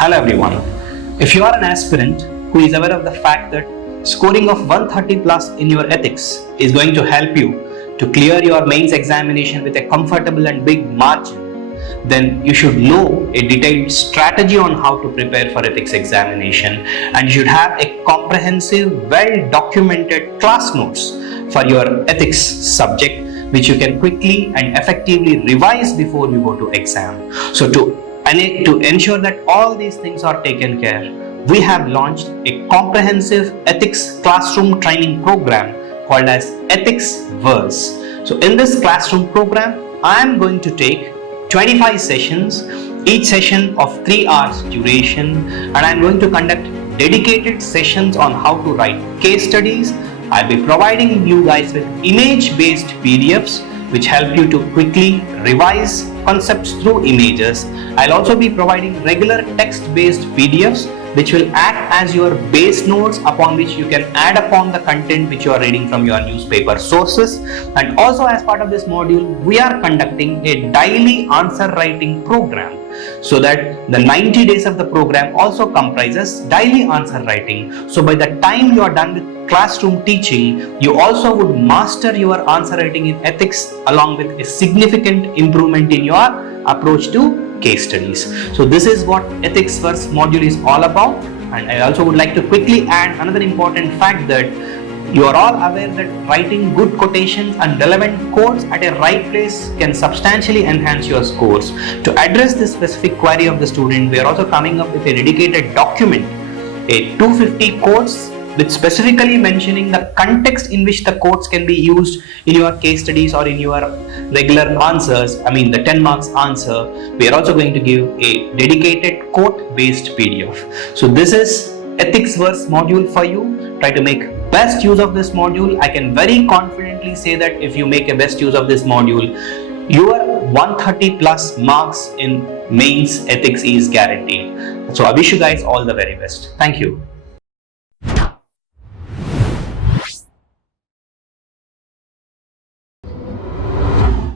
Hello everyone. If you are an aspirant who is aware of the fact that scoring of 130 plus in your ethics is going to help you to clear your mains examination with a comfortable and big margin, then you should know a detailed strategy on how to prepare for ethics examination, and you should have a comprehensive, well documented class notes for your ethics subject which you can quickly and effectively revise before you go to exam. So to ensure that all these things are taken care, we have launched a comprehensive ethics classroom training program called as Ethics Verse. So in this classroom program, I am going to take 25 sessions, each session of 3 hours duration, and I am going to conduct dedicated sessions on how to write case studies. I'll be providing you guys with image-based PDFs which help you to quickly revise concepts through images. I'll also be providing regular text-based PDFs which will act as your base notes upon which you can add upon the content which you are reading from your newspaper sources. And also, as part of this module, we are conducting a daily answer writing program, so that the 90 days of the program also comprises daily answer writing. So by the time you are done with classroom teaching, you also would master your answer writing in ethics, along with a significant improvement in your approach to case studies. So this is what Ethics Verse module is all about. And I also would like to quickly add another important fact that you are all aware that writing good quotations and relevant quotes at a right place can substantially enhance your scores. To address this specific query of the student, we are also coming up with a dedicated document, a 250 quotes, with specifically mentioning the context in which the quotes can be used in your case studies or in your regular answers, the 10 marks answer. We are also going to give a dedicated quote based PDF. So this is Ethics Verse module for you. Try to make best use of this module. I can very confidently say that if you make a best use of this module, your 130 plus marks in mains ethics is guaranteed. So I wish you guys all the very best. Thank you.